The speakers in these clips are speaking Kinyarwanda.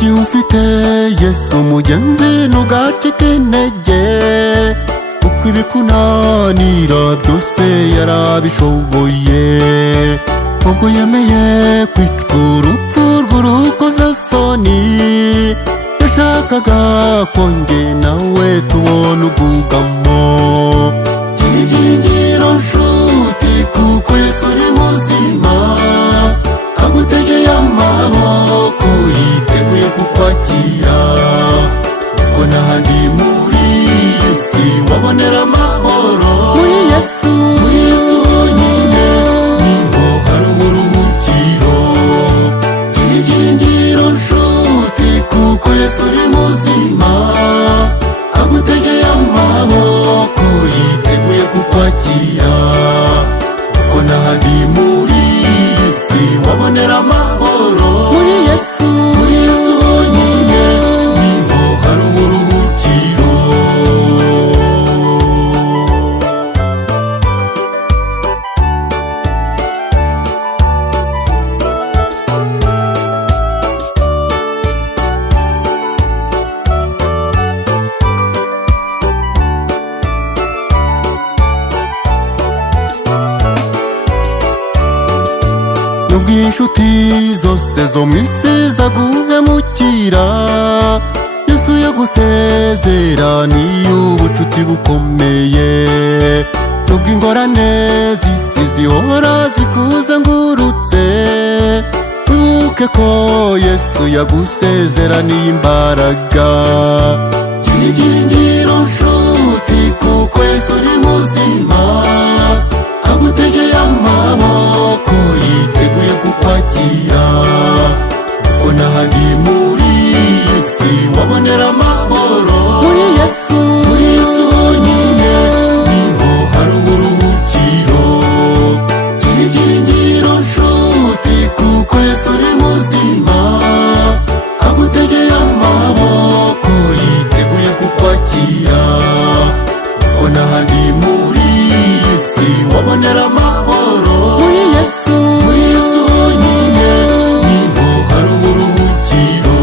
igihe ufite Yesu mugenzi ntugacike intege, kuko ibikunanira byose yarabishoboye. Ubwo yemeye kwicwa urupfu rw'urukozasoni, yashakaga ko njye nawe tubona ubwugamo. Gira ibyiringiro nshuti, kuko Yesu ari muzima, agutegeye amaboko yiteguye kukwakira. Kuko n'ahandi muri iyi si wabonera amahoro, muri Yesu honyine niho hari uburuhukiro. Gira ibyiringiro nshuti, kuko Yesu ari muzima, agutegeye amaboko yiteguye kukwakira. Kuko n'ahandi muri iyi si wabonera amahoro, muri Yesu honyine niho hari uburuhukiro. Nubwo inshuti zose zo mu isi zaguhemukira, Yesu yagusezeraniye ubucuti bukomeye. Nubwo ingorane z'isi zihora zikuzengurutse, wibuke ko Yesu yagusezeraniye imbaraga. Gira ibyiringiro nshuti, kuko Yesu ari muzima, agutegeye amaboko yiteguye kukwakira. Kuko n'ahandi muri iyi si wabonera amahoro, muri Yesu honyine niho hari uburuhukiro. Gira ibyiringiro nshuti, kuko Yesu ari muzima, agutegeye amaboko yiteguye kukwakira. Kuko n'ahandi muri iyi si wabonera amahoro, muri Yesu honyine niho hari uburuhukiro.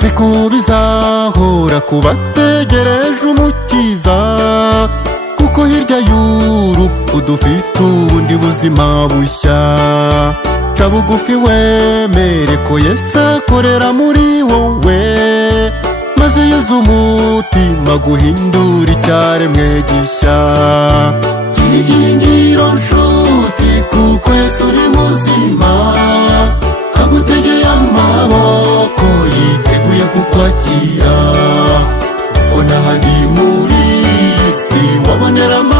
Siko bizahora ku bategereje umukiza, kuko hirya y'urupfu dufite ubundi buzima bushya. Ca bugufi wemere ko Yesu akorera muri wowe, maze yoza umutima guhindura icyaremwe gishya. Gira ibyiringiro nshuti, kuko Yesu ari muzima, agutegeye amaboko yiteguye kukwakira. Kuko n'ahandi muri iyi si wabonera amahoro,